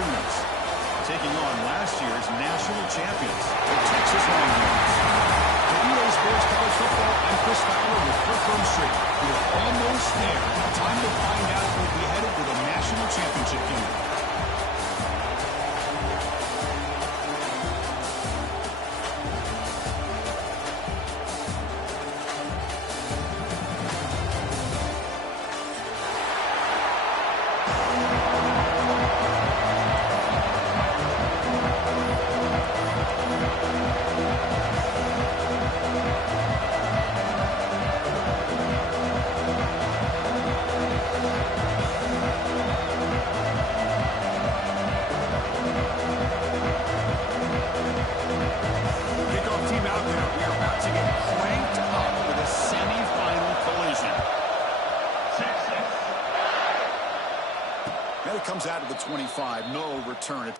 Sooners, taking on last year's national champions, the Texas Longhorns. For EA Sports College Football, I'm Chris Fowler with Kirk Herbstreit. We're almost there. Time to find out if we'll be headed for the national championship game. Comes out of the 25, no return.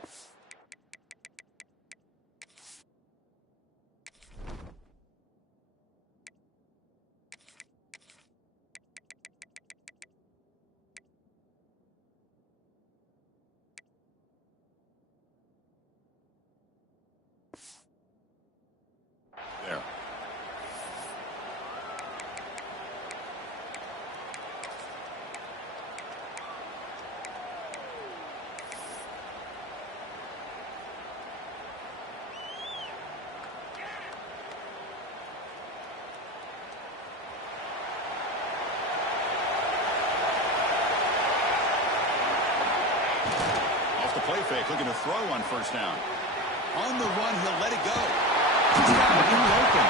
There. Play fake, looking to throw on first down. On the run, he'll let it go. He's got it in the open.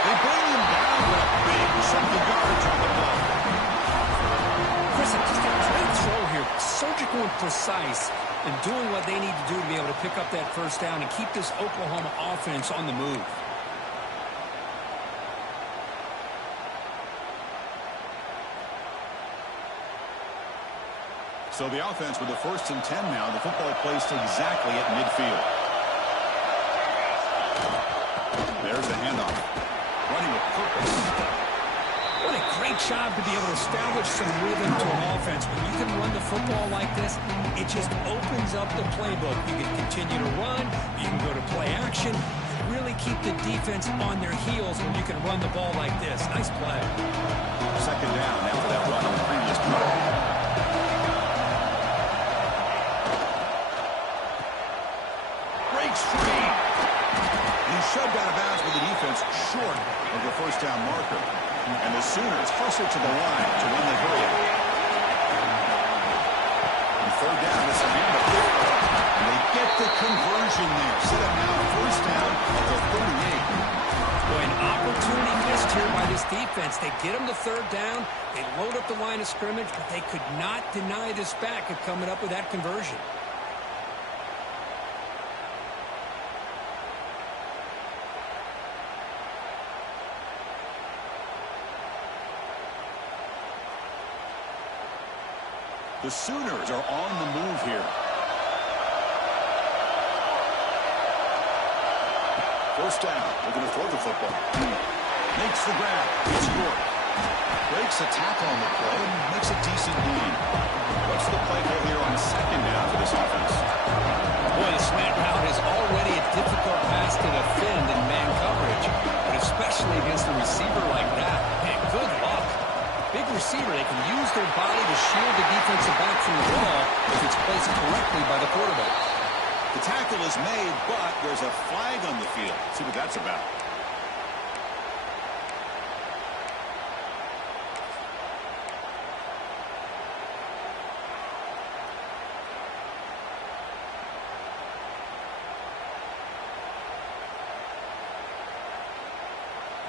They bring him down with a big chunk of yardage on the ball. Chris, just a great throw here. Surgical and precise and doing what they need to do to be able to pick up that first down and keep this Oklahoma offense on the move. So the offense with the 1st and 10 now. The football placed exactly at midfield. There's the handoff. Running with purpose. What a great job to be able to establish some rhythm to an offense. When you can run the football like this, it just opens up the playbook. You can continue to run. You can go to play action. Really keep the defense on their heels when you can run the ball like this. Nice play. Second down after that run on the previous play. Free. He's shoved out of bounds with the defense short of the first down marker. And the Sooners hustle to the line to run the hurry. And third down, it's a handoff. And they get the conversion there. Set up now, first down at the 38. Boy, an opportunity missed here by this defense. They get them to third down. They load up the line of scrimmage, but they could not deny this back of coming up with that conversion. The Sooners are on the move here. First down. They're going to throw the football. Makes the grab. It's York. Breaks a tackle on the play and makes a decent gain. What's the play call here on second down for this offense? Boy, the slant route is already a difficult pass to defend in man coverage, but especially against a receiver like that. Man, good luck. Big receiver, they can use their body to shield the defensive back from the ball if it's placed correctly by the quarterback. The tackle is made, but there's a flag on the field. See what that's about.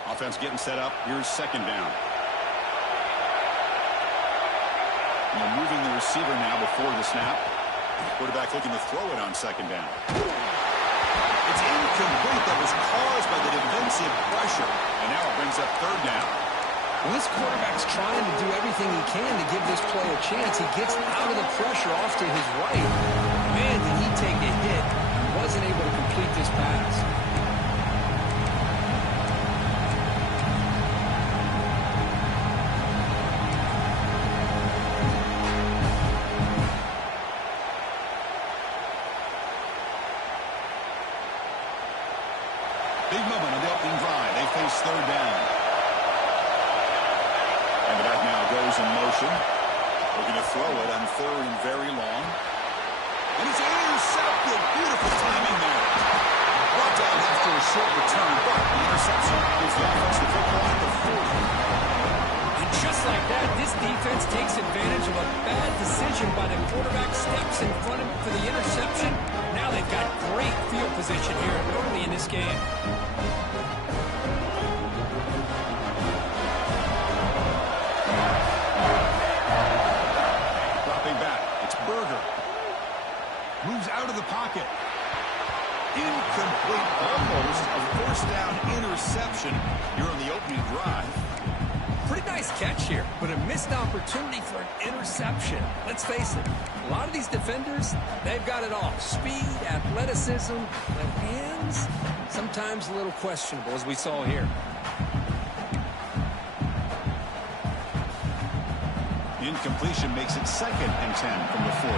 Offense getting set up. Here's second down. And they're moving the receiver now before the snap. Quarterback looking to throw it on second down. It's incomplete. That was caused by the defensive pressure. And now it brings up third down. Well, this quarterback's trying to do everything he can to give this play a chance. He gets out of the pressure off to his right. Man, did he take a hit. He wasn't able to complete this pass. opening drive. They face third down. And the back now goes in motion. We're going to throw it on third and very long. And it's intercepted. Beautiful timing there. Brought down after a short return, but the interception gives the offensive football at the 40. And just like that, this defense takes advantage of a bad decision by the quarterback, steps in front of him for the interception. Now they've got great field position here early in this game. Dropping back, it's Berger. Moves out of the pocket. Incomplete, almost a first down interception here on the opening drive. Pretty nice catch here, but a missed opportunity for an interception. Let's face it, a lot of these defenders, they've got it all. Speed, athleticism, but hands, sometimes a little questionable, as we saw here. Incompletion makes it 2nd and 10 from the 40.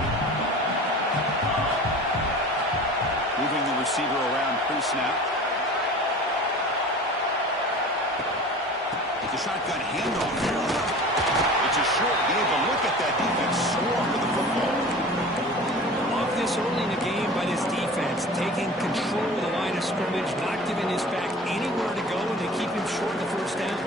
Moving the receiver around pre-snap. It's a shotgun handoff. It's a short game, but look at that defense swarm with the football. Love this early in the game by this defense, taking control of the line of scrimmage, not giving this back anywhere to go, and they keep him short of the first down.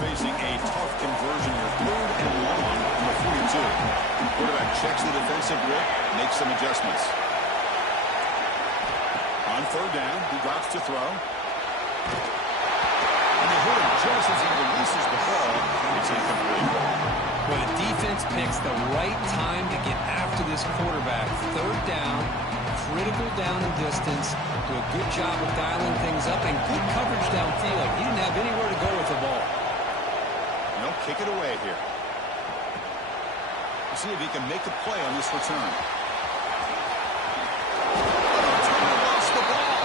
Facing a tough conversion here, third and long from the 42. Quarterback checks the defensive look, makes some adjustments. On third down, he drops to throw. And they hit him just as he releases the ball. It's incomplete. Well, the defense picks the right time to get after this quarterback. Third down, critical down and distance. Do a good job of dialing things up and good coverage downfield. He didn't have anywhere to go with the ball. They'll kick it away here. We'll see if he can make a play on this return. Lost the ball.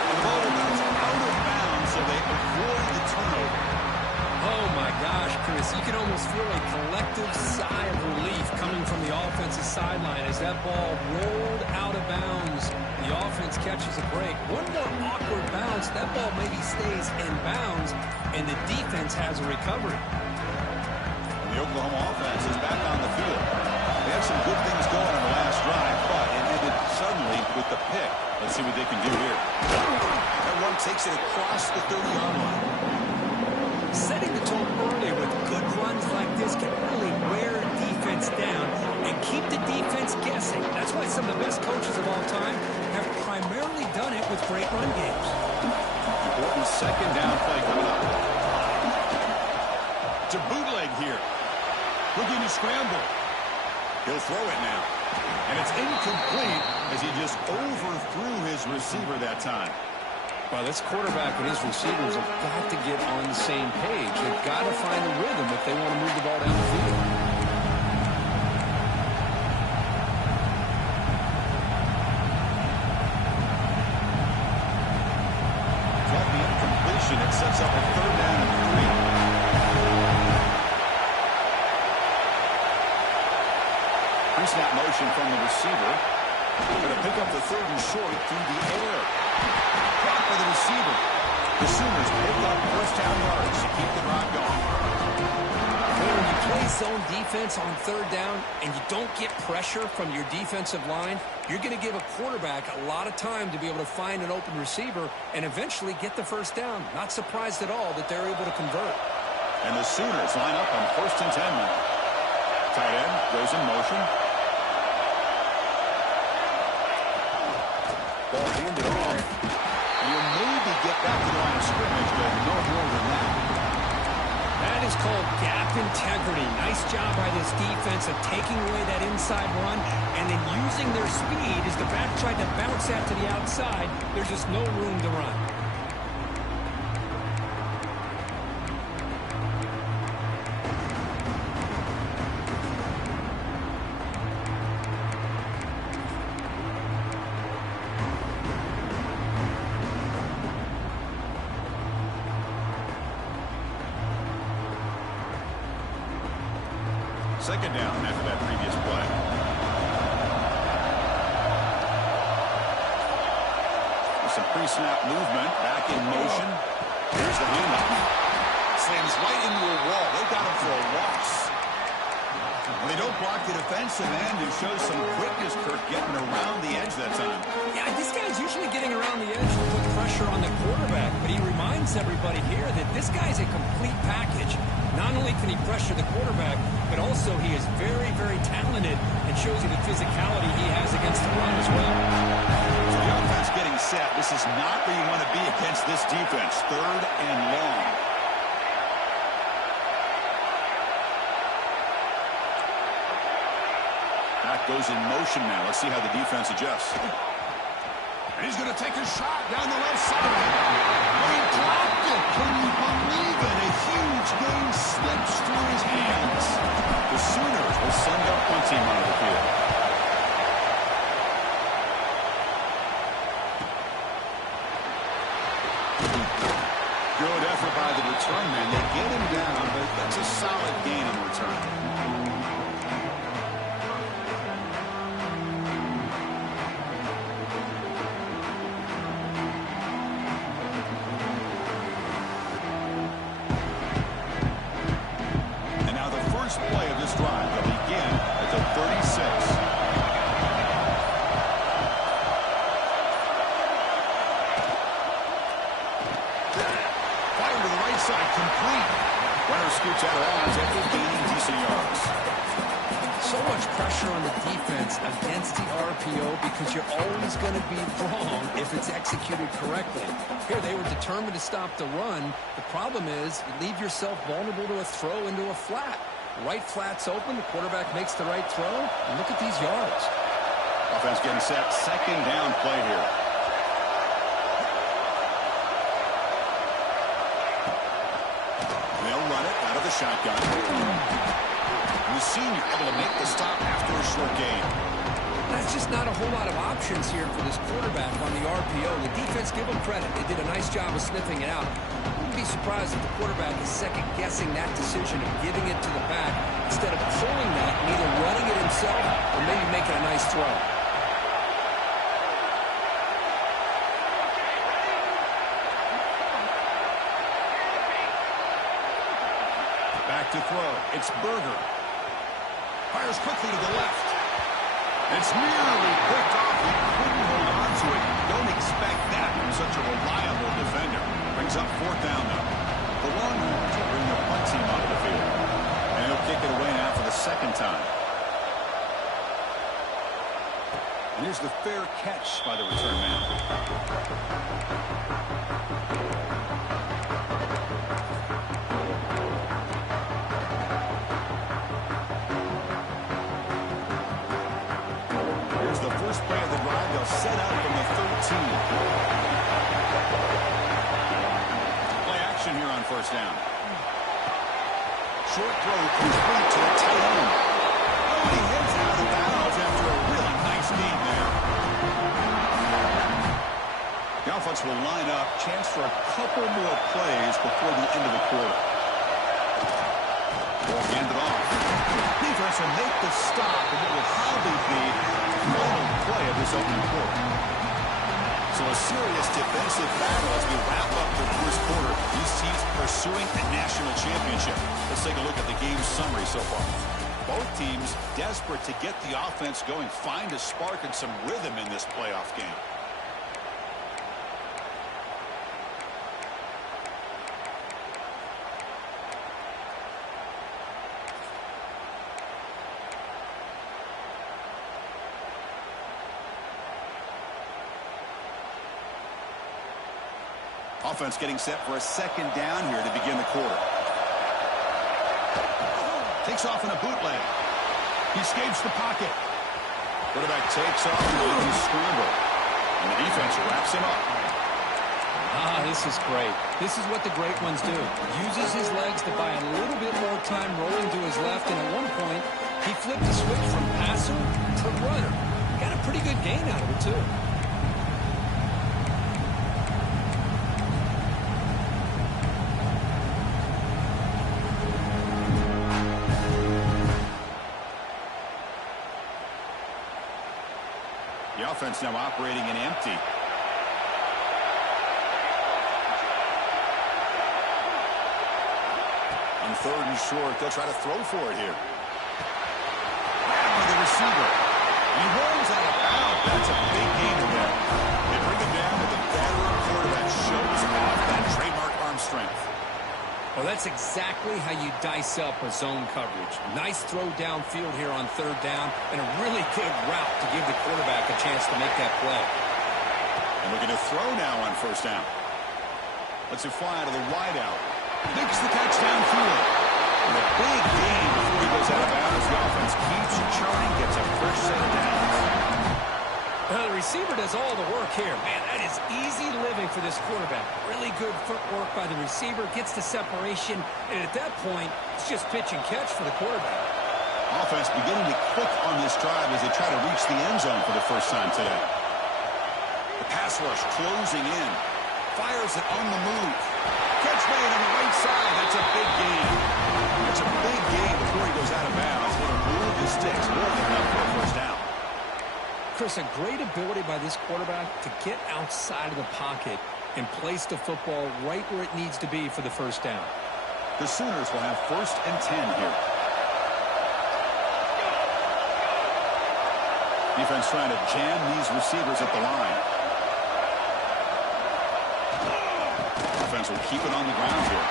The ball goes out of bounds, so they avoid the turnover. Oh, my gosh, Chris. You can almost feel a collective sigh of relief coming from the offensive sideline as that ball rolled out of bounds. The offense catches a break. One more awkward bounce. That ball maybe stays in bounds, and the defense has a recovery. The Oklahoma offense is back on the field. They had some good things going on the last drive, but it ended suddenly with the pick. Let's see what they can do here. That run takes it across the 30-yard line. Setting the tone early with good runs like this can really wear a defense down and keep the defense guessing. That's why some of the best coaches of all time have primarily done it with great run games. Important second down play coming up. To bootleg here. Looking to scramble. He'll throw it now. And it's incomplete as he just overthrew his receiver that time. Well, this quarterback and his receivers have got to get on the same page. They've got to find a rhythm if they want to move the ball down the field. Drop the incompletion. It sets up a third down and 3. Pre-snap motion from the receiver. Going to pick up the third and short through the air. Drop for the receiver. The Sooners pick up first down yards to keep the drive going. When you play zone defense on third down and you don't get pressure from your defensive line, you're going to give a quarterback a lot of time to be able to find an open receiver and eventually get the first down. Not surprised at all that they're able to convert. And the Sooners line up on first and 10 now. Tight end goes in motion. Ball handed off. You'll maybe get back to the line of scrimmage, but no more than that. That is called gap integrity. Nice job by this defense of taking away that inside run and then using their speed as the back tried to bounce that to the outside. There's just no room to run. Second down after that previous play. With some pre-snap movement, back in motion. Here's the handoff. Slams right into a wall. They got him for a loss. When they don't block the defensive end, it shows some quickness, Kirk, getting around the edge that time. Yeah, this guy's usually getting around the edge to put pressure on the quarterback, but he reminds everybody here that this guy's a complete package. Not only can he pressure the quarterback, but also he is very, very talented and shows you the physicality he has against the run as well. So the offense getting set. This is not where you want to be against this defense. Third and long. Back goes in motion now. Let's see how the defense adjusts. And he's going to take a shot down the left side. Oh, he dropped it. Can you believe it? A huge gain slips through his hands. The Sooners will send their punt team out of the field. Good effort by the return man. They get him down, but that's a solid gain on the return. Play of this drive. They'll begin at the 36. Fire to the right side, complete. Runner scoots out of bounds after gaining decent yards. So much pressure on the defense against the RPO because you're always going to be wrong if it's executed correctly. Here, they were determined to stop the run. The problem is you leave yourself vulnerable to a throw into a flat. Right flat's open, the quarterback makes the right throw, and look at these yards. Offense getting set, second down play here. They'll run it out of the shotgun. And the senior able to make the stop after a short gain. That's just not a whole lot of options here for this quarterback on the RPO. The defense, give them credit. They did a nice job of sniffing it out. Wouldn't be surprised if the quarterback is second-guessing that decision of giving it to the back instead of pulling that and either running it himself or maybe making a nice throw. Back to throw. It's Berger. Fires quickly to the left. It's nearly picked off. He couldn't hold on to it. Don't expect that from such a reliable defender. Brings up fourth down, though. The Longhorns will bring their punt team out of the field. And he'll kick it away now for the second time. And here's the fair catch by the return man. Here's the first play of the drive. They'll set out from the 13. Play action here on first down. Short throw complete to a tight end. Oh, he heads out of bounds after a really nice gain there. The offense will line up. Chance for a couple more plays before the end of the quarter. Ball handed off. Defense will make the stop, and it will probably be the final play of this opening quarter. So a serious defensive battle as we wrap up the first quarter. These teams pursuing a national championship. Let's take a look at the game summary so far. Both teams desperate to get the offense going, find a spark and some rhythm in this playoff game. Offense getting set for a second down here to begin the quarter. Takes off in a bootleg. He escapes the pocket. Quarterback takes off and he scramble. And the defense wraps him up. This is great. This is what the great ones do. Uses his legs to buy a little bit more time rolling to his left, and at one point, he flipped the switch from passer to runner. Got a pretty good gain out of it, too. The offense now operating in empty. On 3rd and short, they'll try to throw for it here. By the receiver. He rolls out of bounds. That's a big gain to them. They bring him down with a veteran quarterback. Shows off that trademark arm strength. Well, that's exactly how you dice up a zone coverage. Nice throw downfield here on 3rd down, and a really good route to give the quarterback a chance to make that play. And looking to throw now on 1st down. Lets it fly out of the wideout. Makes the catch downfield. And a big gain before he goes out of bounds. The offense keeps churning, gets a fresh set of downs. The receiver does all the work here. Man, that is easy living for this quarterback. Really good footwork by the receiver, gets the separation, and at that point, it's just pitch and catch for the quarterback. Offense beginning to click on this drive as they try to reach the end zone for the first time today. The pass rush closing in. Fires it on the move. Catch made on the right side. That's a big gain. That's a big gain before he goes out of bounds. It'll move the sticks more than enough for a 1st down. Chris, a great ability by this quarterback to get outside of the pocket and place the football right where it needs to be for the 1st down. The Sooners will have 1st and 10 here. Defense trying to jam these receivers at the line. Offense will keep it on the ground here.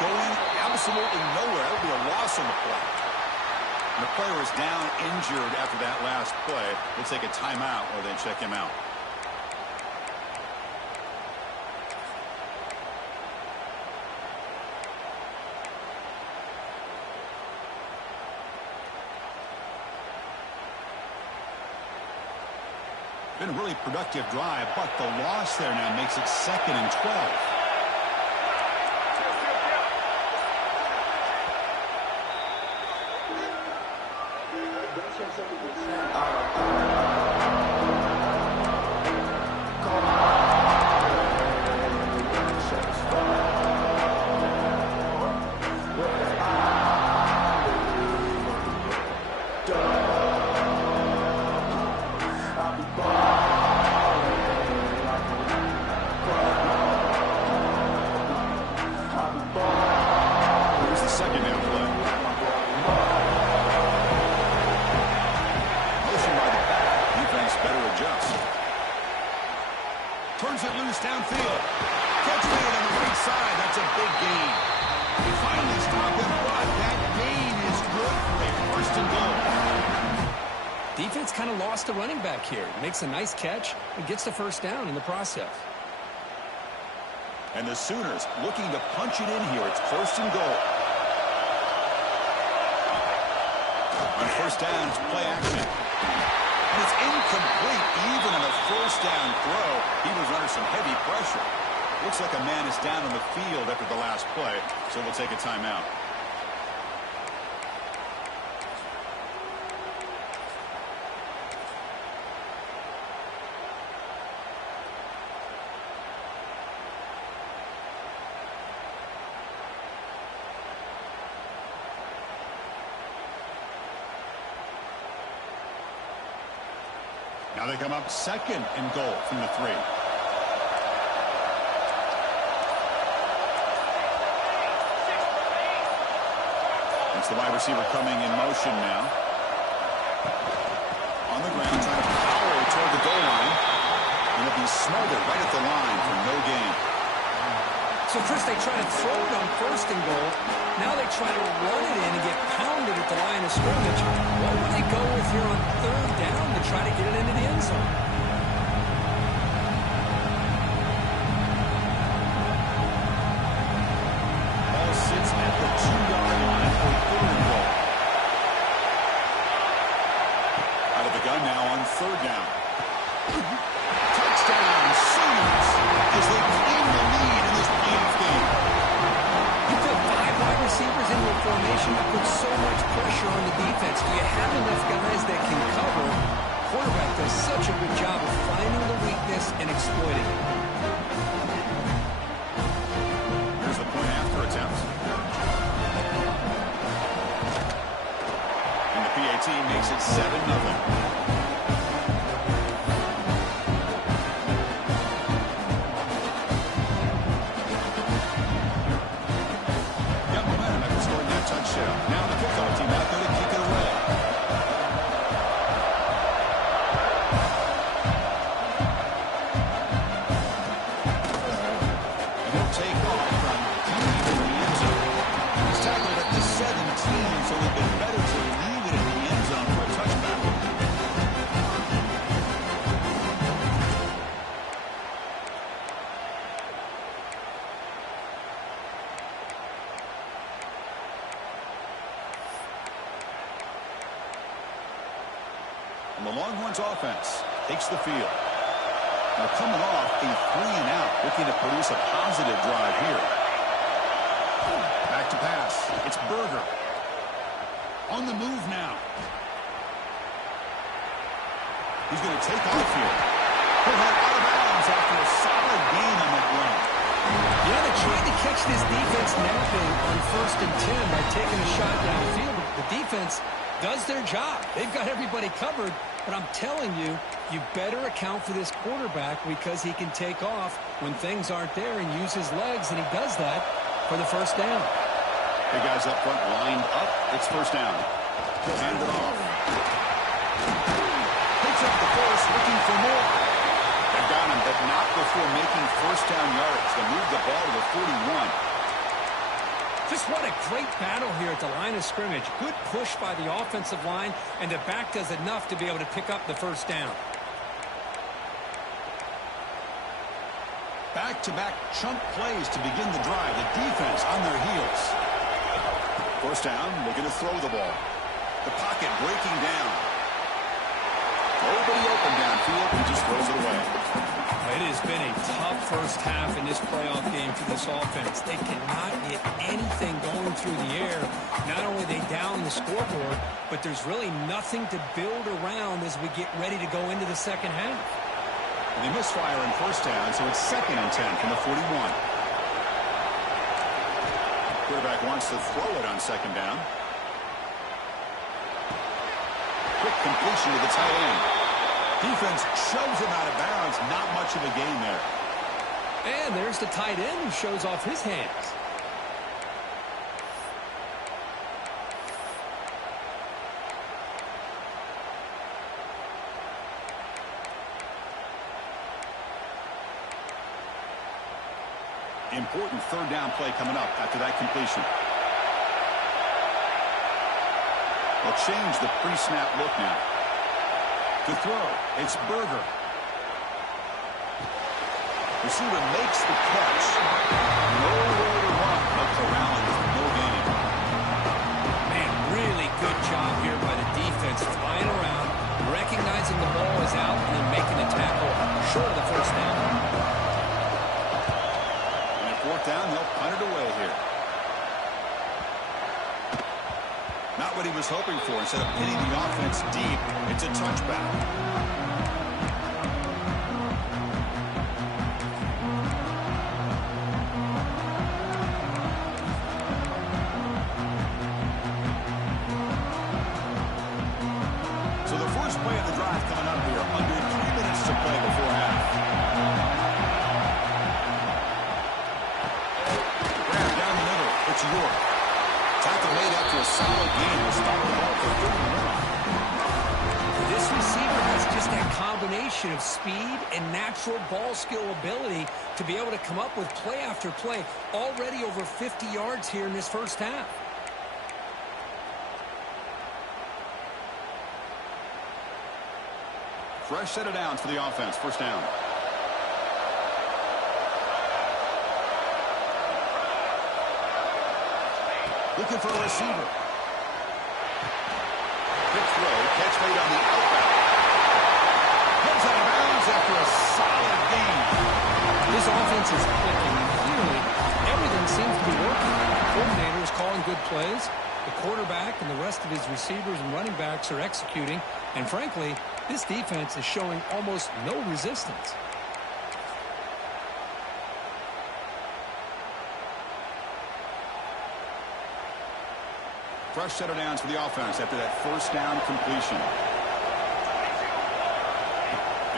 Going absolutely nowhere. That would be a loss on the play. And the player is down injured after that last play. We'll take a timeout or they check him out. Been a really productive drive, but the loss there now makes it 2nd and 12. Turns it loose downfield. Catch made on the right side. That's a big gain. He finally stopped him, but that gain is good for a 1st and goal. Defense kind of lost the running back here. Makes a nice catch and gets the 1st down in the process. And the Sooners looking to punch it in here. It's 1st and goal. On 1st down, it's play action. And it's incomplete even on the 1st down throw. He was under some heavy pressure. Looks like a man is down on the field after the last play, so we'll take a timeout. Now they come up 2nd and goal from the 3. It's the wide receiver coming in motion now. On the ground, trying to power toward the goal line. And it'll be smothered right at the line for no gain. So, Chris, they try to throw it on 1st and goal. Now they try to run it in and get pounded at the line of scrimmage. What would they go with here on 3rd down to try to get it into the end zone? Ball sits at the 2-yard line for 3rd and goal. Out of the gun now on 3rd down. Touchdown, Sooners, as they claim the lead in this playoff game. You put 5 wide receivers into a formation that puts so much pressure on the defense. Do you have enough guys that can cover? Quarterback does such a good job of finding the weakness and exploiting it. Here's the point after attempt. And the PAT makes it 7-0. And the Longhorns offense takes the field. Now coming off a 3-and-out, looking to produce a positive drive here. Back to pass. It's Berger. On the move now. He's going to take off here. He'll head out of bounds after a solid gain on that run. Yeah, they tried to catch this defense napping on 1st and 10 by taking a shot downfield. The defense does their job. They've got everybody covered, but I'm telling you, you better account for this quarterback because he can take off when things aren't there and use his legs, and he does that for the first down. The guys up front lined up. It's first down. He'll hand it off. Picks up the first, looking for more. They've got him, but not before making first down yards. They move the ball to the 41. Just what a great battle here at the line of scrimmage. Good push by the offensive line, and the back does enough to be able to pick up the first down. Back-to-back chunk plays to begin the drive. The defense on their heels. First down, looking to throw the ball. The pocket breaking down. Nobody open downfield. He just throws it away. It has been a tough first half in this playoff game for this offense. They cannot get anything going through the air. Not only are they down the scoreboard, but there's really nothing to build around as we get ready to go into the second half. They misfire in first down, so it's 2nd and 10 from the 41. Quarterback wants to throw it on 2nd down. Quick completion to the tight end. Defense shoves him out of bounds. Not much of a gain there. And there's the tight end who shows off his hands. Important 3rd down play coming up after that completion. They'll change the pre-snap look now. To throw, it's Berger. Receiver makes the catch. Nowhere to run. But Corral with no gain. Man, really good job here by the defense, flying around, recognizing the ball is out, and then making the tackle short of the first down. And at 4th down, they'll punt it away here. Not what he was hoping for. Instead of hitting the offense deep, it's a touchback. So the first play of the drive coming up here. Under 3 minutes to play before half. Grab down the middle. It's York. Tackle made after a solid gain. Will stop the ball for 31. This receiver has just that combination of speed and natural ball skill ability to be able to come up with play after play. Already over 50 yards here in this first half. Fresh set of downs for the offense. First down. Looking for a receiver. Quick throw. Catch made on the outback. Comes out of bounds after a solid gain. This offense is clicking, and clearly everything seems to be working. The coordinator is calling good plays. The quarterback and the rest of his receivers and running backs are executing. And frankly, this defense is showing almost no resistance. Fresh set of downs for the offense after that first down completion.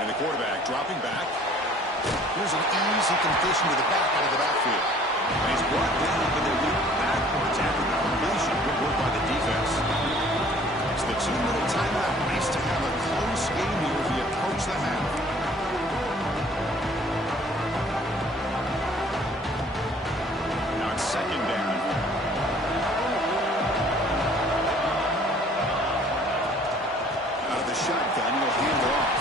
And the quarterback dropping back. Here's an easy completion to the back out of the backfield. And he's brought down, but they leap backwards after the completion. Good work by the defense. It's the 2-minute timeout. Nice to have a close game here as we approach the half. Now it's 2nd down. Shotgun, he'll hand it off.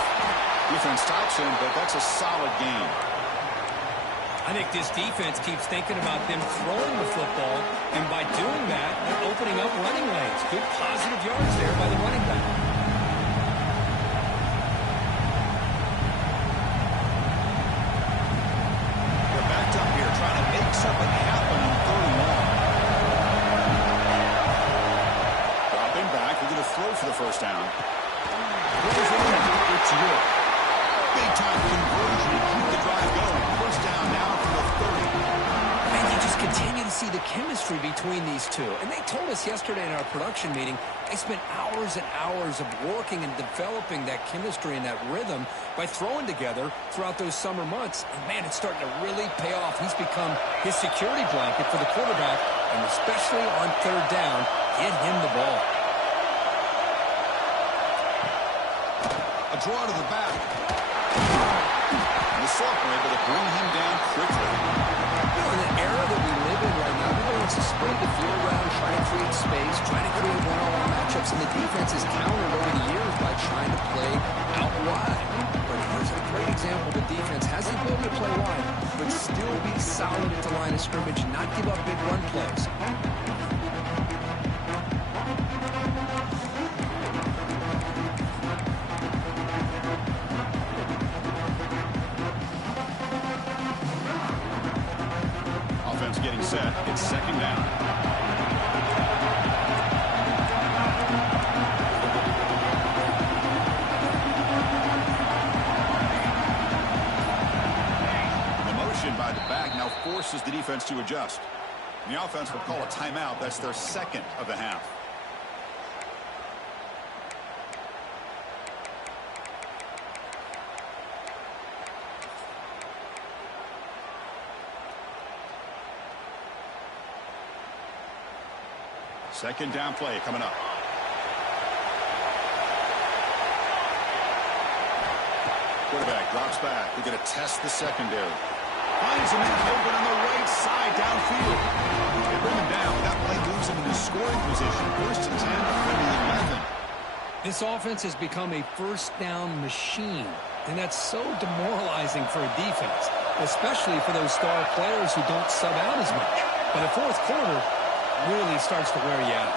Defense stops him, but that's a solid game. I think this defense keeps thinking about them throwing the football, and by doing that, they're opening up running lanes. Good positive yards there by the running back. first down. It's York. Big-time conversion to keep the drive going. First down now from the 30. And you just continue to see the chemistry between these two. And they told us yesterday in our production meeting, they spent hours and hours of working and developing that chemistry and that rhythm by throwing together throughout those summer months. And, man, it's starting to really pay off. He's become his security blanket for the quarterback, and especially on third down, get him the ball. A draw to the back. And the sophomore able to bring him down quickly. You know, in the era that we live in right now, everybody wants to spread the field around, try to create space, trying to create one-on-one matchups, and the defense is countered over the years by trying to play out wide. But here's a great example. The defense has the ability to play wide, but still be solid at the line of scrimmage, not give up big run plays. Getting set. It's second down. The motion by the back now forces the defense to adjust. The offense will call a timeout. That's their second of the half. Second down play coming up. Quarterback drops back. They're going to test the secondary. Finds a man open on the right side downfield. They bring him down. That play moves him into scoring position. First and 10 from the 11. This offense has become a first down machine, and that's so demoralizing for a defense, especially for those star players who don't sub out as much. But a fourth quarter really starts to wear you out.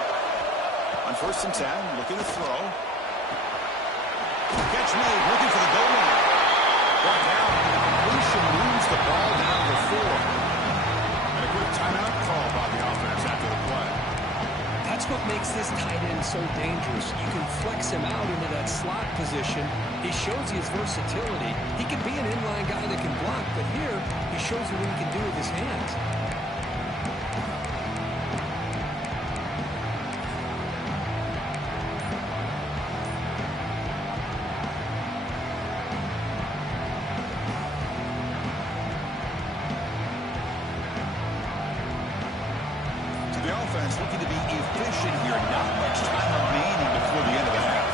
On first and 10, looking to throw. Catch made, looking for the goal line. Brought down. Completion moves the ball down to 4. And a good timeout call by the offense after the play. That's what makes this tight end so dangerous. You can flex him out into that slot position. He shows you his versatility. He can be an inline guy that can block, but here he shows you what he can do with his hands. Looking to be efficient here. Not much time remaining before the end of the half.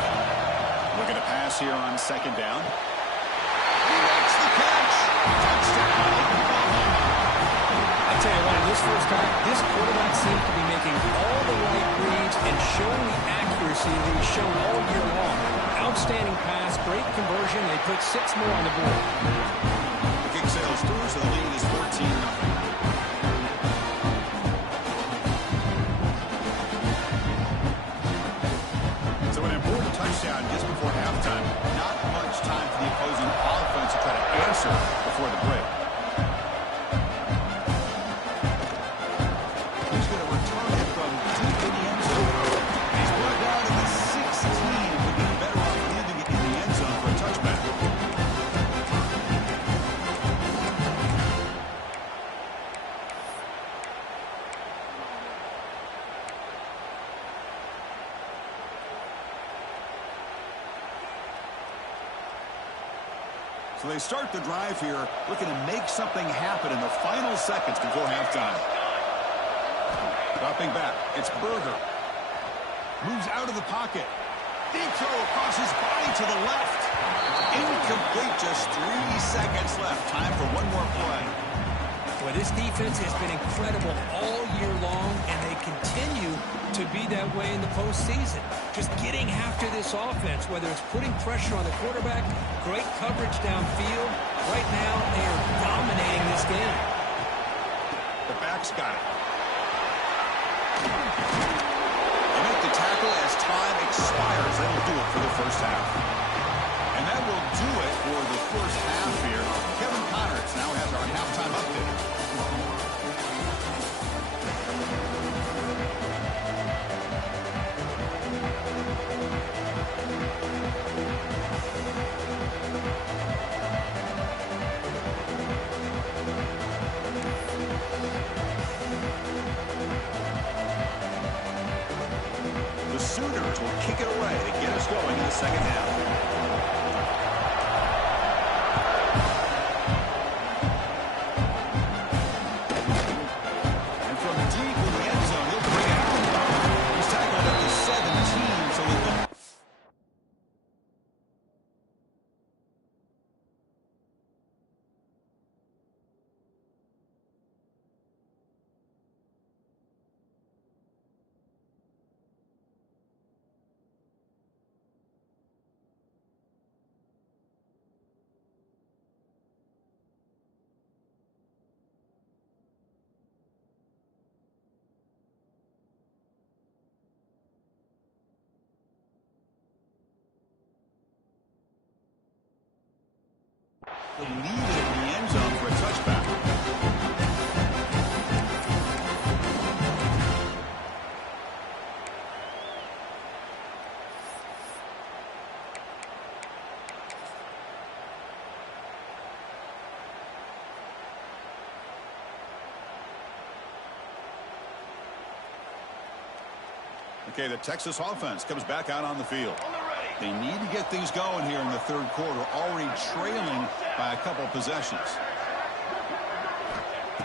Looking to pass here on second down. He makes the catch. Touchdown. I tell you what, in this first half, this quarterback seems to be making all the right reads and showing the accuracy that he's shown all year long. Outstanding pass, great conversion. They put 6 more on the board. The kick sails through, so the lead is 14-0. Touchdown just before halftime. Not much time for the opposing offense to try to answer before the break. He's going to return it from deep in the end zone. He's brought down to the 16. Would be better off leaving it in the end zone for a touchback. So they start the drive here, looking to make something happen in the final seconds before halftime. Dropping back, it's Berger. Moves out of the pocket. Deep throw across his body to the left. Incomplete, just 3 seconds left. Time for one more play. Well, this defense has been incredible all year long, and they continue to be that way in the postseason. Just getting after this offense, whether it's putting pressure on the quarterback, great coverage downfield. Right now, they are dominating this game. The back's got it. They make the tackle as time expires. That'll do it for the first half. And that will do it for the first half here. Kevin Connors now has our halftime update. play to get us going in the second half. The lead in the end zone for a touchback. Okay, the Texas offense comes back out on the field. They need to get things going here in the third quarter, already trailing by a couple possessions.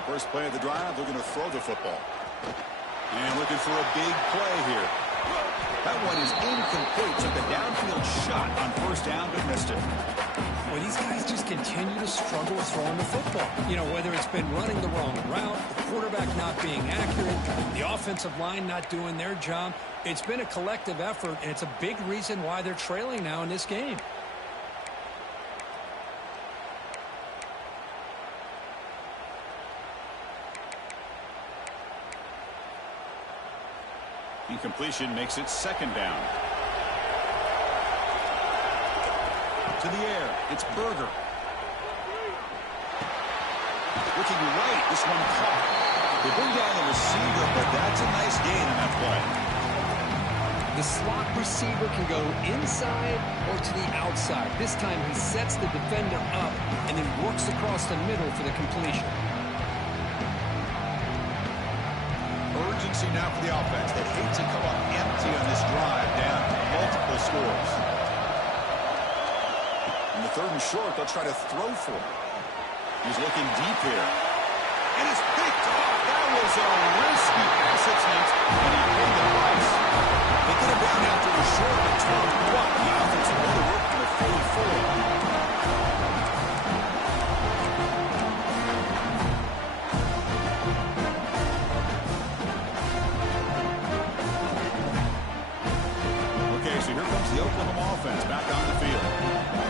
First play of the drive, they're going to throw the football. And looking for a big play here. That one is incomplete. Took a downfield shot on first down, but missed it. Well, these guys just continue to struggle throwing the football. You know, whether it's been running the wrong route, the quarterback not being accurate, the offensive line not doing their job. It's been a collective effort, and it's a big reason why they're trailing now in this game. Incompletion makes it second down. To the air, it's Berger. Looking right, this one caught. They bring down the receiver, but that's a nice gain in that play. The slot receiver can go inside or to the outside. This time he sets the defender up and then works across the middle for the completion. Urgency now for the offense. They hate to come up empty on this drive, down multiple scores. In the third and short, they'll try to throw for it. He's looking deep here. And it's picked off. That was a risky pass attempt, and he paid the price. They get him down after a short return. What? The offense will go to work from the 44. So here comes the Oklahoma offense back on the field.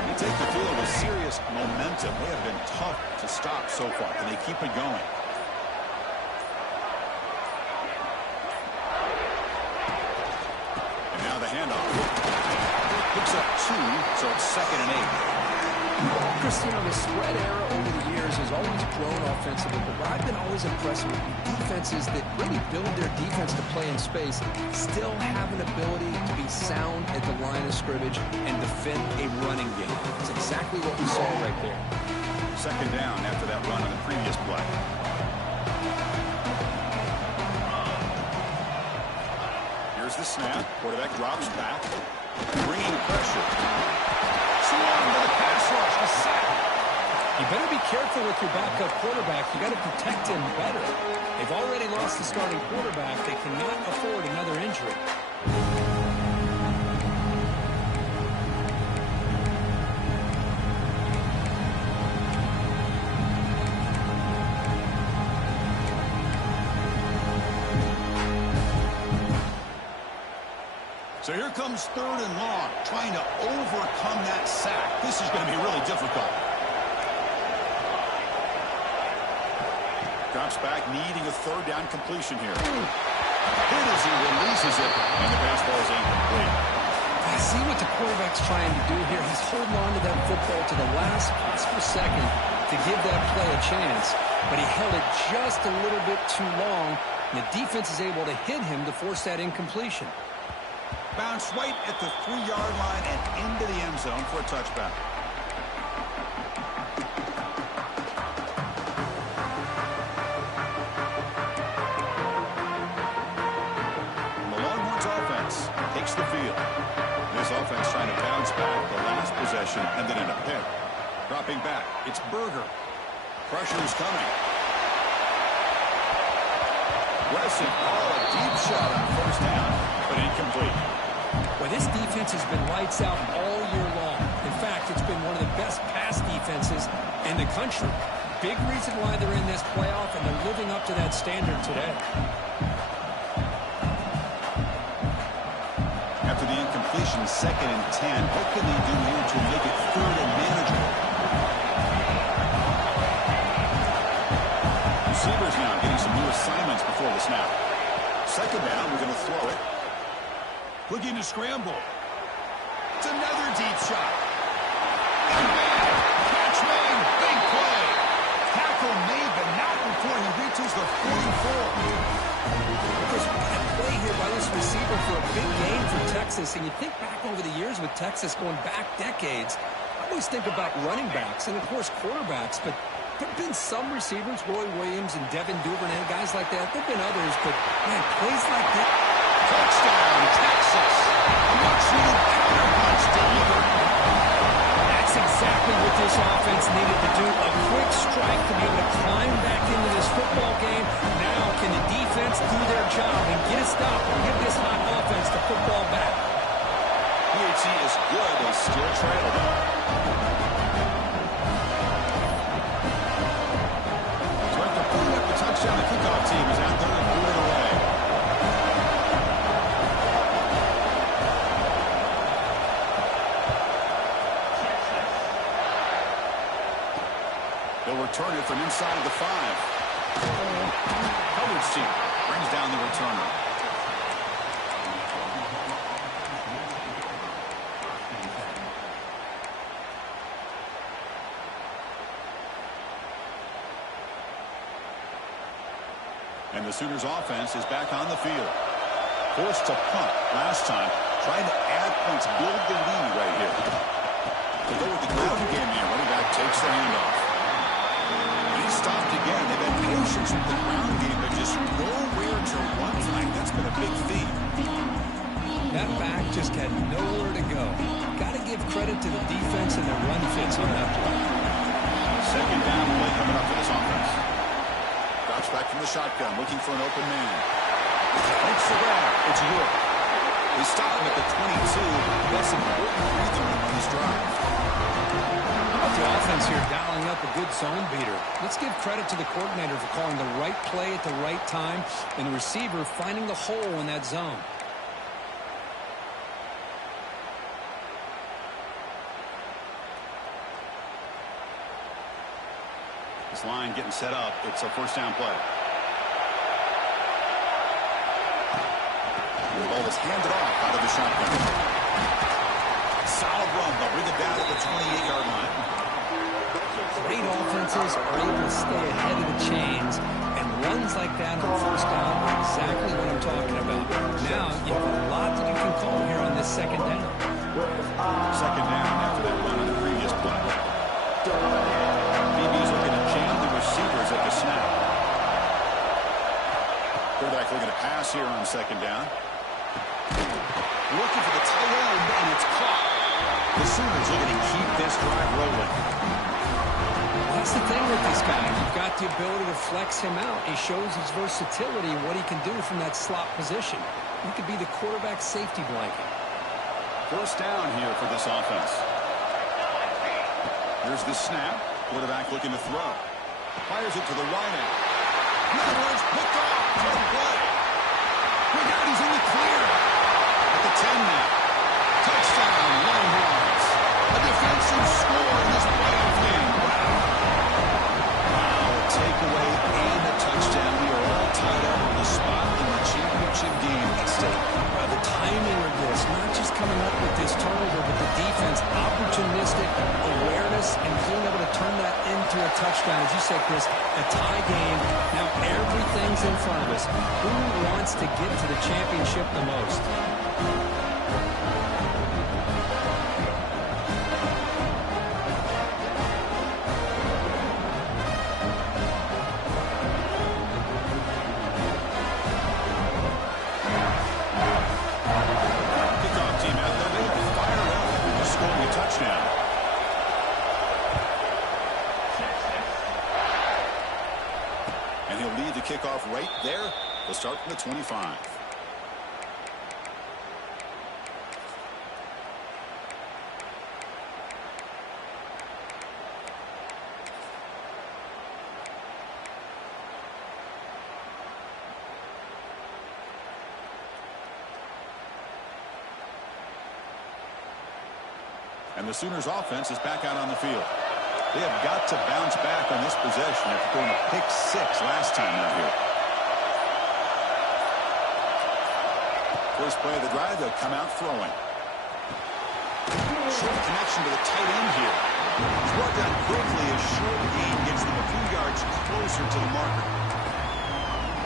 They take the field with serious momentum. They have been tough to stop so far. Can they keep it going? And now the handoff. Picks up 2, so it's 2nd and 8. Christian, the spread era over the years has always grown offensively, but what I've been always impressed with defenses that really build their defense to play in space still have an ability to be sound at the line of scrimmage and defend a running game. It's exactly what we saw right there. Second down after that run on the previous play. Here's the snap. Quarterback drops back, bringing pressure. Swung to the pass rush, a sack. You better be careful with your backup quarterback. You got to protect him better. They've already lost the starting quarterback. They cannot afford another injury. So here comes 3rd and long, trying to overcome that sack. This is going to be really difficult. Drops back, needing a 3rd down completion here. Hit as he releases it, and the pass ball is incomplete. I see what the quarterback's trying to do here. He's holding on to that football to the last possible second to give that play a chance, but he held it just a little bit too long, and the defense is able to hit him to force that incompletion. Bounce right at the 3-yard line and into the end zone for a touchback. The Longhorns offense takes the field. offense trying to bounce back the last possession and then in a pick. Dropping back, it's Berger. Pressure's coming. Wesson, a deep shot on first down, but incomplete. Well, this defense has been lights out all year long. In fact, it's been one of the best pass defenses in the country. Big reason why they're in this playoff, and they're living up to that standard today. After the incompletion, 2nd and 10. What can they do here to make it 3rd and manageable? Receivers now getting some new assignments before the snap. 2nd down, we're going to throw it. Looking to scramble. It's another deep shot. Catch made. Big play. Tackle made, but not before he reaches the 44. There's a play here by this receiver for a big gain for Texas. And you think back over the years with Texas going back decades, I always think about running backs and, of course, quarterbacks. But there have been some receivers, Roy Williams and Devin Duvernay, guys like that. There have been others, but, man, plays like that. Touchdown, Texas. A much-needed counter-punch delivered. That's exactly what this offense needed to do. A quick strike to be able to climb back into this football game. Now can the defense do their job and get a stop and give this hot offense the football back? PHC is good. They still trail them. So after pulling up the touchdown, the kickoff team is out there and moving away. They'll return it from inside of the 5. Hubbard's team brings down the returner. And the Sooners offense is back on the field. Forced to punt last time, trying to add points, build the lead right here. To go with the ground game here, running back takes the handoff. He stopped again. They've had patience with the ground game, but just nowhere to run tonight. That's been a big theme. That back just had nowhere to go. Got to give credit to the defense and the run fits on that play. 2nd down play coming up for this offense. Drops back from the shotgun, looking for an open man. Makes the grab. It's York. They stop him at the 22. That's an important breather on this drive. The offense here dialing up a good zone beater. Let's give credit to the coordinator for calling the right play at the right time and the receiver finding the hole in that zone. This line getting set up. It's a 1st down play. The ball is handed off out of the shotgun. Solid run. They'll bring it down at the 28-yard line. Great offenses are able to stay ahead of the chains, and runs like that on 1st down are exactly what I'm talking about. Now, you have a lot that you can call here on this 2nd down. 2nd down after that run on the previous play. BB's looking to jam the receivers at the snap. Quarterback looking to pass here on 2nd down. Looking for the tight end, and it's caught. The Sooners looking to keep this drive rolling. That's the thing with this guy. You've got the ability to flex him out. He shows his versatility and what he can do from that slot position. He could be the quarterback safety blanket. 1st down here for this offense. Here's the snap. Quarterback looking to throw. Fires it to the right end. In other words, picked off. Good play. Look out, he's in the clear. At the 10 now. Touchdown, Longhorns. A defensive score in this playoff game. Wow, a takeaway and a touchdown. We are all tied up on the spot in the championship game at stake. The timing of this, not just coming up with this turnover, but the defense, opportunistic awareness, and being able to turn that into a touchdown. As you said, Chris, a tie game. Now everything's in front of us. Who wants to get to the championship the most? Kickoff team out there. They are fired touchdown. And he'll lead the kickoff right there. They'll start from the 25. And the Sooners offense is back out on the field. They have got to bounce back on this possession after throwing a pick 6 last time out here. First play of the drive, they'll come out throwing. Short connection to the tight end here. He's brought down quickly. A short gain gets them a few yards closer to the marker.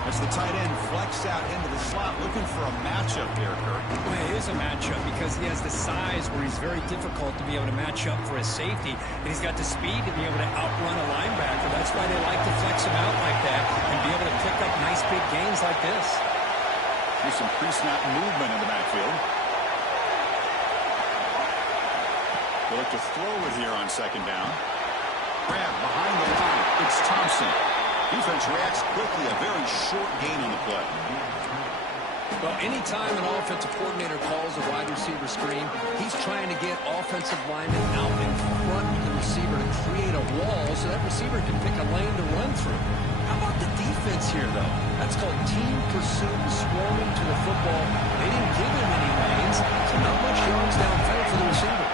As the tight end flexed out into the slot, looking for a matchup there, Kirk. Well, it is a matchup because he has the size where he's very difficult to be able to match up for his safety, and he's got the speed to be able to outrun a linebacker. That's why they like to flex him out like that and be able to pick up nice big gains like this. Here's some pre-snap movement in the backfield. They look to throw it here on second down. Grab behind the line. It's Thompson. Defense reacts quickly. A very short gain on the play. Well, anytime an offensive coordinator calls a wide receiver screen, he's trying to get offensive linemen out in front of the receiver to create a wall so that receiver can pick a lane to run through. How about the defense here, though? That's called team pursuit and swarming to the football. They didn't give him any lanes, so not much yards downfield for the receiver.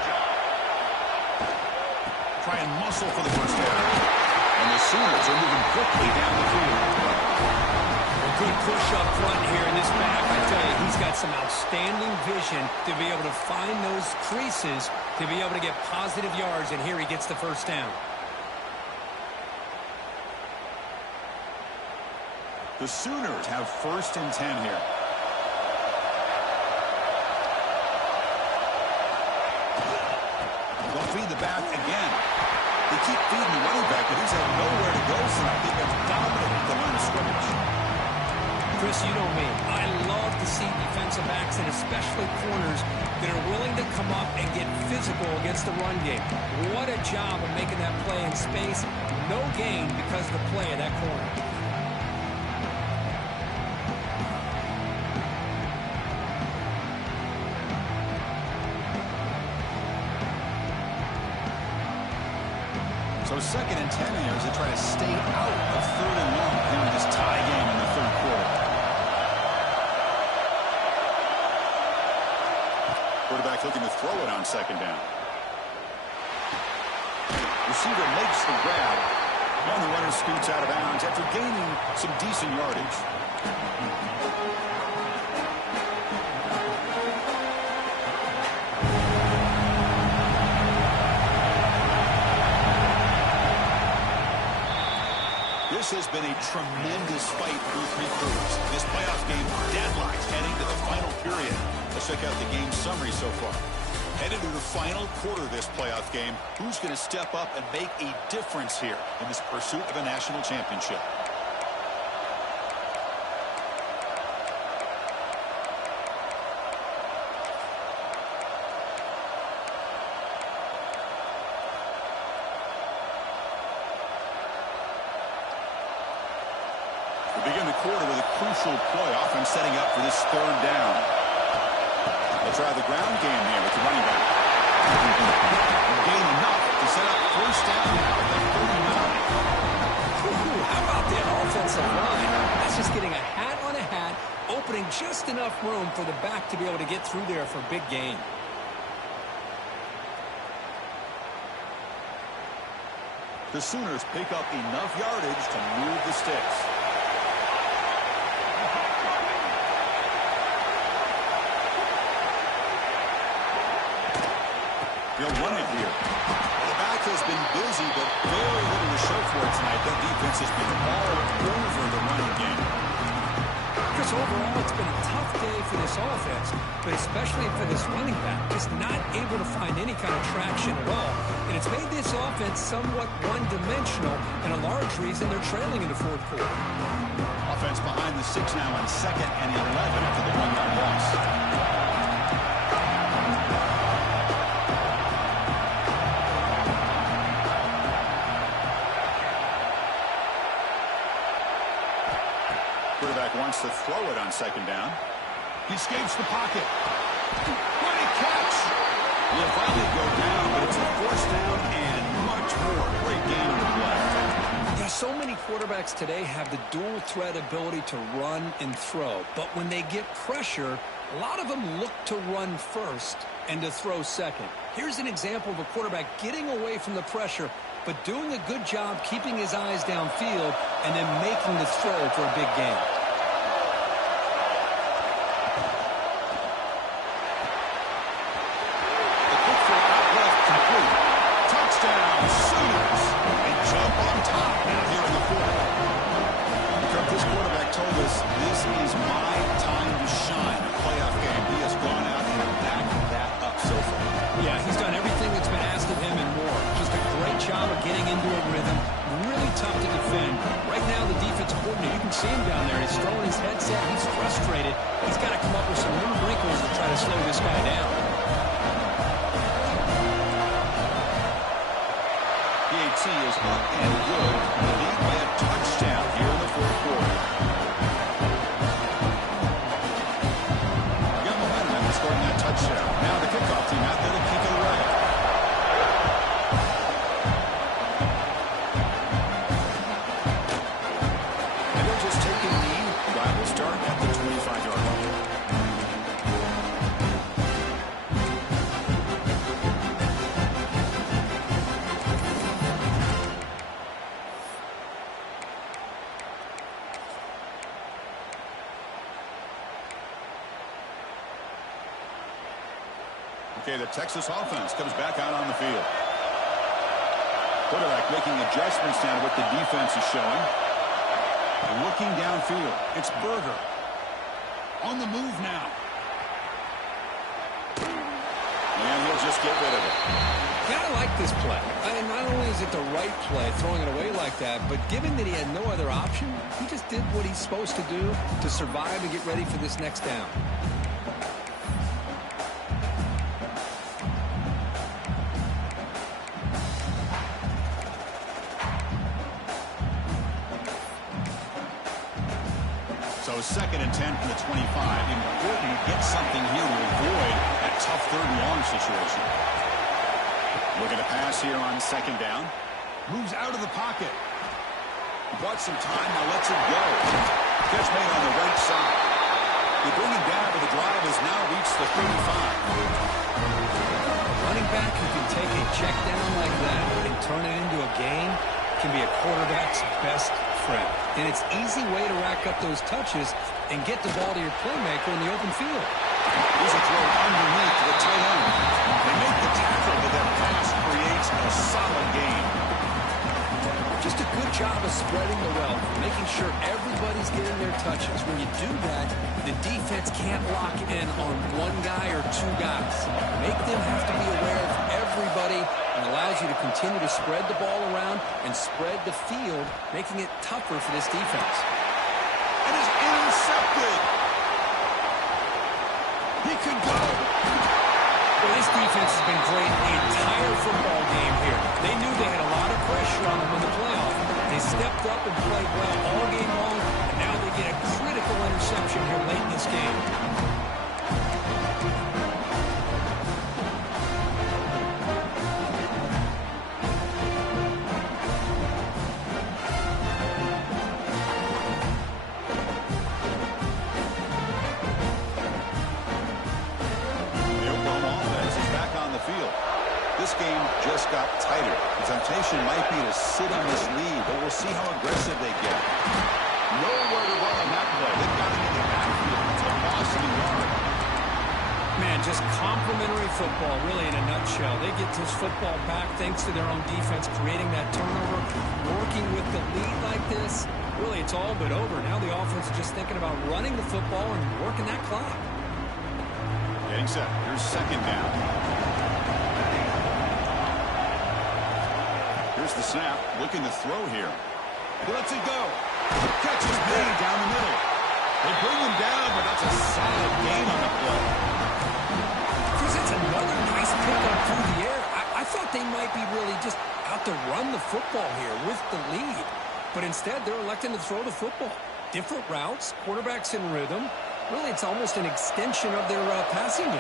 Try and muscle for the first down. And the Sooners are moving quickly down the field. A good push up front here in this back. I tell you, he's got some outstanding vision to be able to find those creases, to be able to get positive yards, and here he gets the first down. The Sooners have 1st and 10 here. They'll feed the back again. They keep feeding the running back, but he's had nowhere to go tonight. They've been dominant at the line of scrimmage. Chris, you know me. I love to see defensive backs and especially corners that are willing to come up and get physical against the run game. What a job of making that play in space. No gain because of the play of that corner. So 2nd and 10 here as they try to stay out of 3rd and long here in this tie game in the 3rd quarter. Quarterback looking to throw it on 2nd down. Receiver makes the grab, and the runner scoots out of bounds after gaining some decent yardage. This has been a tremendous fight through 3 quarters. This playoff game deadlocked heading to the final period. Let's check out the game summary so far. Headed to the final quarter of this playoff game, who's going to step up and make a difference here in this pursuit of a national championship? Begin the quarter with a crucial play, often setting up for this 3rd down. They'll try the ground game here with the running back. Gain enough to set up 1st down now at the 39. How about that offensive line? That's just getting a hat on a hat, opening just enough room for the back to be able to get through there for a big gain. The Sooners pick up enough yardage to move the sticks. They'll run it here. The back has been busy, but very little to show for it tonight. That defense has been all over the running game. Chris, overall, it's been a tough day for this offense, but especially for this running back, just not able to find any kind of traction at all. And it's made this offense somewhat one-dimensional, and a large reason they're trailing in the 4th quarter. Offense behind the 6 now on 2nd and 11 after the 1-yard loss. quarterback wants to throw it on second down. He escapes the pocket. Great catch. Will finally go down, but it's a force down and much more. Great game in the play. Yeah, so many quarterbacks today have the dual threat ability to run and throw. But when they get pressure, a lot of them look to run first and to throw second. Here's an example of a quarterback getting away from the pressure, but doing a good job keeping his eyes downfield and then making the throw for a big gain. The quick throw out left complete. Touchdown, Sooners. And jump on top now here in the fourth. Kirk, this quarterback told us this is my time to shine. A playoff game. He has gone out and backed that up so far. Yeah, he's done everything that's been asked of him and more. Just a great job of getting into a rhythm. Really tough to defend. Right now, the defensive coordinator, you can see him down there. He's throwing his headset. He's frustrated. He's got to come up with some little wrinkles to try to slow this guy down. PAT is up and good. The lead by a touchdown here in the fourth quarter. Got momentum after scoring that touchdown. Now the kickoff team out there to kick it away. And they'll just take a knee. Drive will start at the 25-yard line. Okay, the Texas offense comes back out on the field. Quarterback making adjustments now to what the defense is showing. Looking downfield. It's Berger. On the move now. And he'll just get rid of it. Yeah, I like this play. And not only is it the right play, throwing it away like that, but given that he had no other option, he just did what he's supposed to do to survive and get ready for this next down. So 2nd and 10 from the 25. Important to get something here to avoid that tough third and long situation. Looking to pass here on second down. Moves out of the pocket. Bought some time, now lets it go. Catch made on the right side. They bring him down, but the drive has now reached the 35. Running back who can take a check down like that and turn it into a gain can be a quarterback's best friend. And it's an easy way to rack up those touches and get the ball to your playmaker in the open field. Here's a throw underneath to the tight end. They make the tackle, but that pass creates a solid gain. Just a good job of spreading the wealth, making sure everybody's getting their touches. When you do that, the defense can't lock in on one guy or two guys. Make them have to be aware of everybody and allows you to continue to spread the ball around and spread the field, making it tougher for this defense. It is intercepted. He could go. Well, this defense has been great the entire football game here. They knew they had a lot of pressure on them in the playoff. They stepped up and played well all game long, and now they get a critical interception here late in this game. This game just got tighter. The temptation might be to sit on this lead, but we'll see how aggressive they get. Nowhere to run on that play. They've got to get the backfield to loss of the yard. Man, just complimentary football, really, in a nutshell. They get this football back thanks to their own defense, creating that turnover, working with the lead like this. Really, it's all but over. Now the offense is just thinking about running the football and working that clock. Getting set. Here's second down. Here's the snap, looking to throw here. He lets it go. Catch is made down the middle. They bring him down, but that's a solid gain on the play. Chris, it's another nice pickup through the air. I thought they might be really just out to run the football here with the lead. But instead, they're electing to throw the football. different routes, quarterbacks in rhythm. Really, it's almost an extension of their passing game.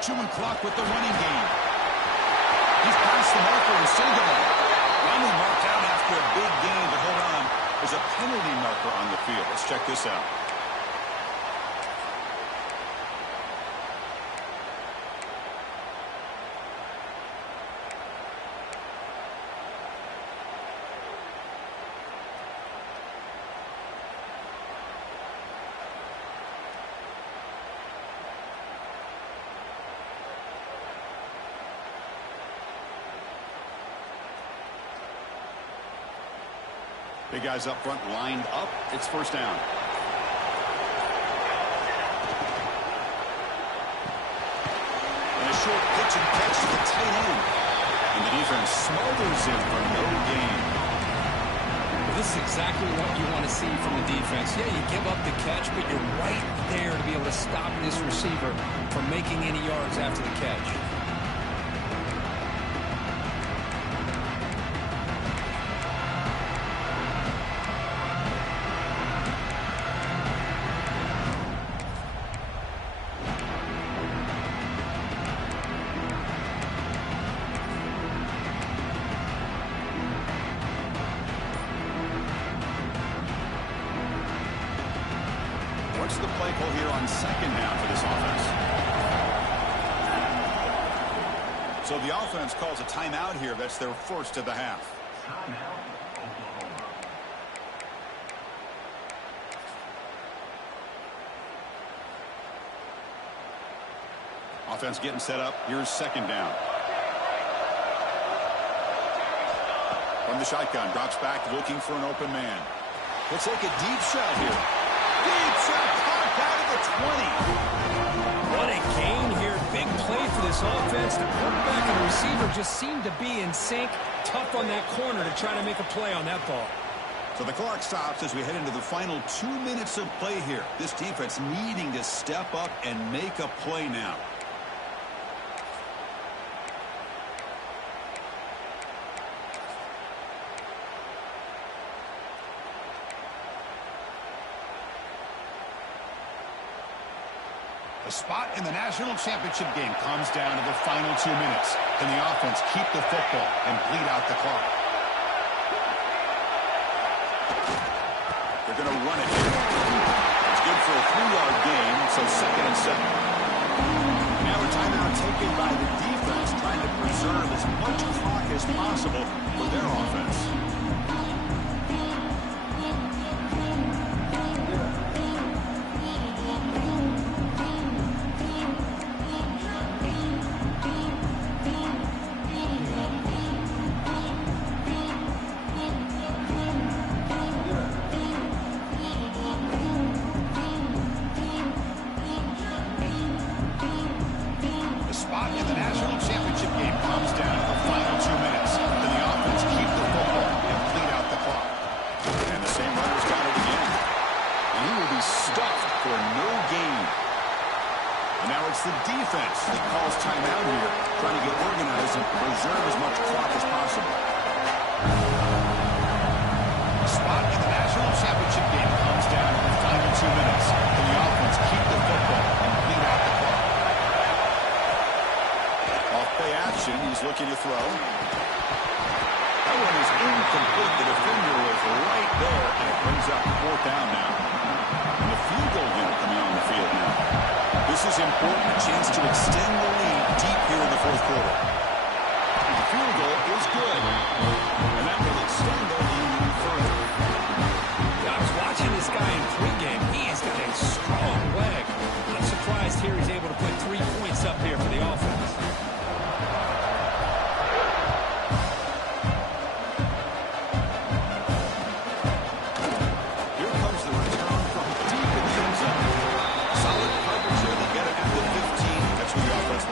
Chewing clock with the running game. He's past the marker and still going. Finally marked out after a big gain, but hold on. There's a penalty marker on the field. Let's check this out. Big guys up front lined up. It's first down. And a short pitch and catch to the tight end. And the defense smothers him for no gain. This is exactly what you want to see from the defense. Yeah, you give up the catch, but you're right there to be able to stop this receiver from making any yards after the catch. What's the play call here on second down for this offense? So the offense calls a timeout here. That's their first of the half. Offense getting set up. Here's second down. From the shotgun, drops back looking for an open man. He'll take a deep shot here. Deep shot, caught out of the 20. What a gain here. Big play for this offense. The quarterback and the receiver just seem to be in sync. Tough on that corner to try to make a play on that ball. So the clock stops as we head into the final 2 minutes of play here. This defense needing to step up and make a play now. The spot in the national championship game comes down to the final 2 minutes. Can the offense keep the football and bleed out the clock? They're going to run it here. It's good for a 3-yard gain, so 2nd and 7. Now a timeout taken by the defense, trying to preserve as much clock as possible for their offense. The defense that calls timeout here, trying to get organized and preserve as much clock as possible. The spot in the national championship game comes down to the final 2 minutes. Can the offense keep the football and bleed out the clock? Off play action, he's looking to throw. That one is incomplete. The defender was right there, and it brings up 4th down now. And the field goal unit coming on the field now. This is important, a chance to extend the lead deep here in the 4th quarter. The field goal is good, and that will extend their lead even further. I was watching this guy in pregame. He has got a strong leg. I'm surprised here he's able to put 3 points up here for the offense.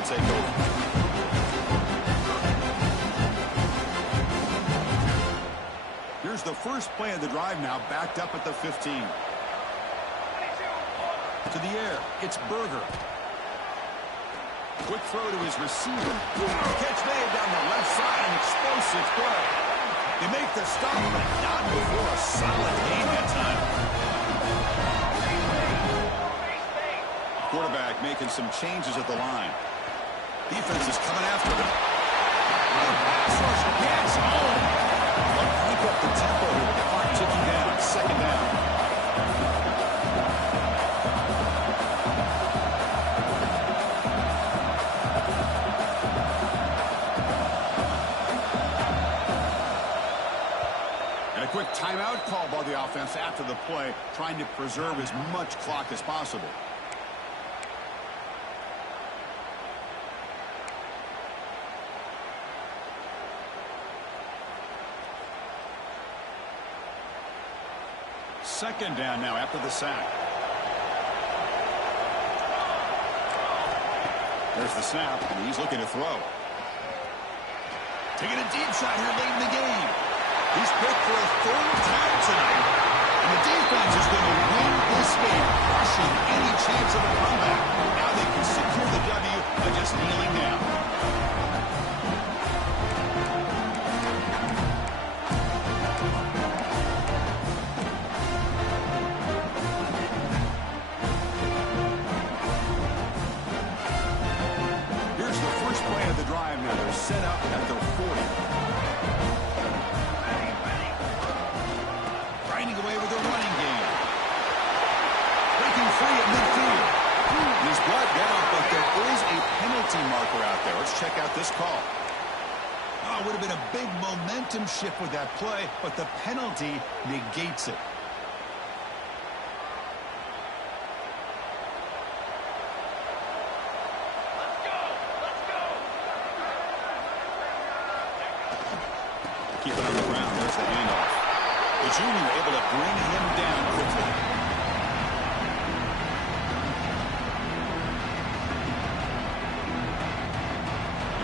Take over. the first play of the drive now, backed up at the 15. To the air, it's Berger. Quick throw to his receiver. Catch made down the left side, an explosive play. They make the stop, but not before a solid gain that time. Quarterback making some changes at the line. Defense is coming after him. Pass rush gets home. They'll keep up the tempo with the clock ticking down. Second down. And a quick timeout call by the offense after the play, trying to preserve as much clock as possible. Second down now after the sack. There's the snap, and he's looking to throw. Taking a deep shot here late in the game. He's picked for a third time tonight. And the defense is going to win this game, crushing any chance of a comeback. Now they can secure the W by just kneeling down. Now they're set up at their 40. Grinding away with a running game. Breaking free at midfield. He's brought down, but there is a penalty marker out there. Let's check out this call. Oh, it would have been a big momentum shift with that play, but the penalty negates it. Keep it on the ground. There's the handoff. The junior able to bring him down quickly.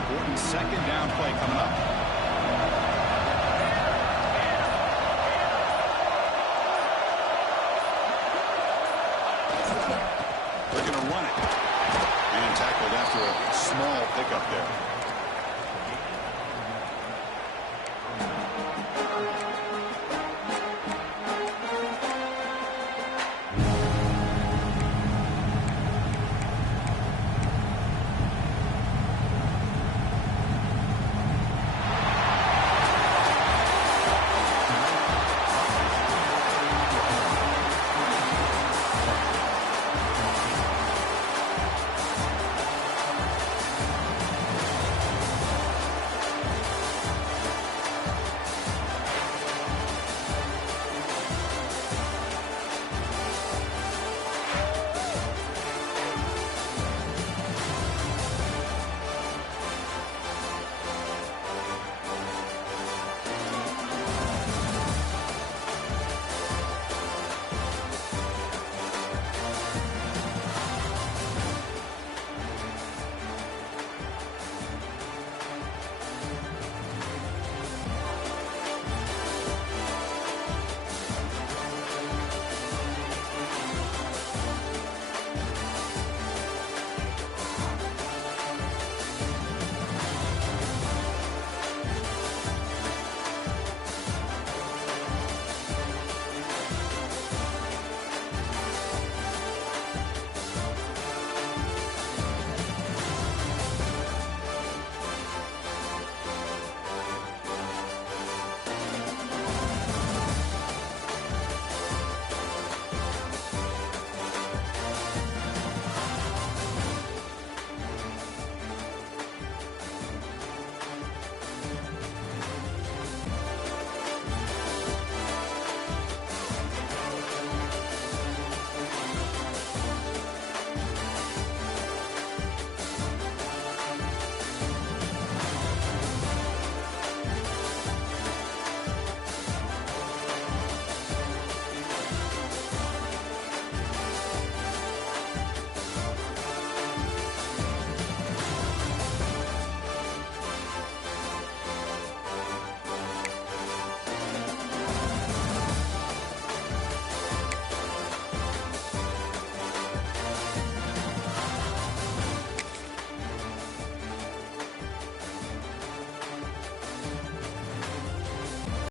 Important second down play coming up. They're going to run it. And tackled after a small pickup there.